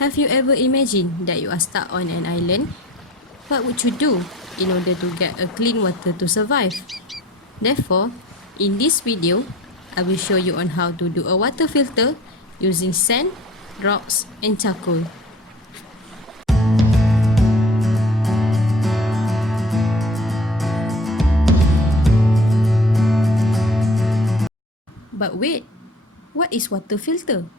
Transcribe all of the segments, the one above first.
Have you ever imagined that you are stuck on an island? What would you do in order to get a clean water to survive? Therefore, in this video, I will show you on how to do a water filter using sand, rocks and charcoal. But wait, what is water filter?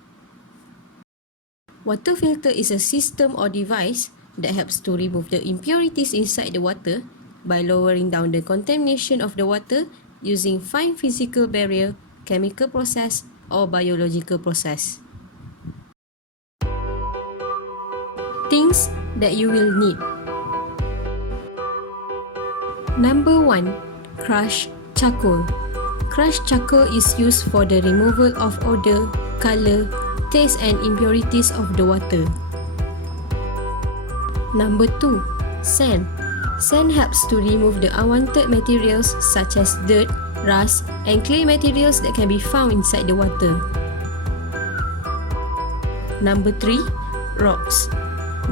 Water filter is a system or device that helps to remove the impurities inside the water by lowering down the contamination of the water using fine physical barrier, chemical process or biological process. Things that you will need. Number 1. Crushed charcoal. Crushed charcoal is used for the removal of odor, color, taste and impurities of the water. Number 2. Sand. Sand helps to remove the unwanted materials such as dirt, rust and clay materials that can be found inside the water. Number 3. Rocks.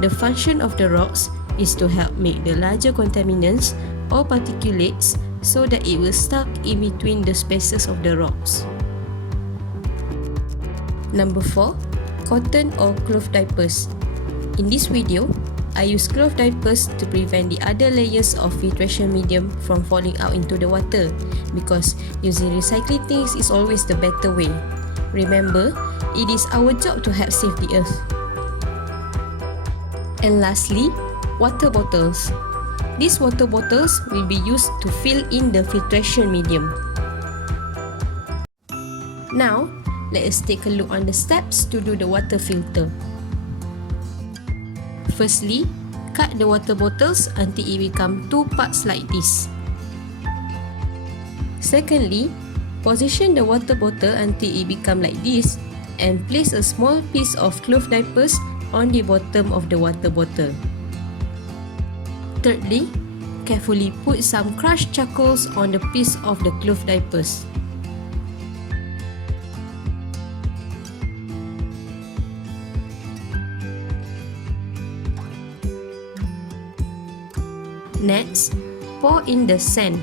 The function of the rocks is to help make the larger contaminants or particulates so that it will stuck in between the spaces of the rocks. Number 4. Cotton or cloth diapers. In this video, I use cloth diapers to prevent the other layers of filtration medium from falling out into the water because using recycling things is always the better way. Remember, it is our job to help save the earth. And lastly, water bottles. These water bottles will be used to fill in the filtration medium. Now, let us take a look on the steps to do the water filter. Firstly, cut the water bottles until it becomes 2 parts like this. Secondly, position the water bottle until it becomes like this and place a small piece of cloth diapers on the bottom of the water bottle. Thirdly, carefully put some crushed charcoals on the piece of the cloth diapers. Next, pour in the sand.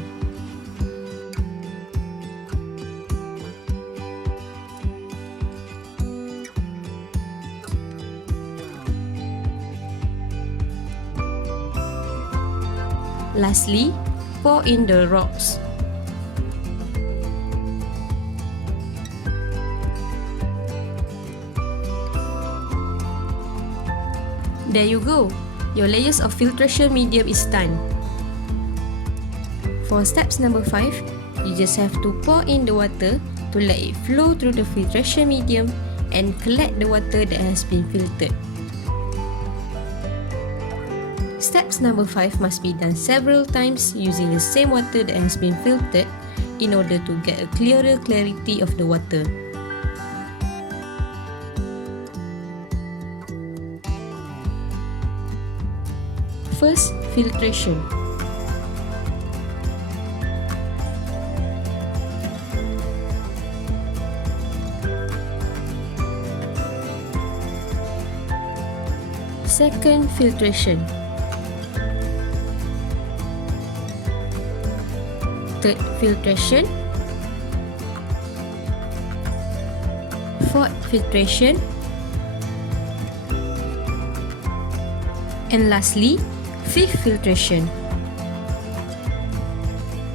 Lastly, pour in the rocks. There you go! Your layers of filtration medium is done. For steps number 5, you just have to pour in the water to let it flow through the filtration medium and collect the water that has been filtered. Steps number 5 must be done several times using the same water that has been filtered in order to get a clearer clarity of the water. First, filtration. Second, filtration. Third, filtration. Fourth, filtration. And lastly, fifth, filtration.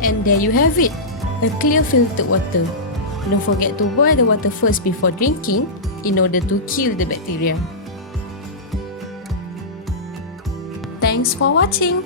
And there you have it, a clear filtered water. Don't forget to boil the water first before drinking in order to kill the bacteria. Thanks for watching!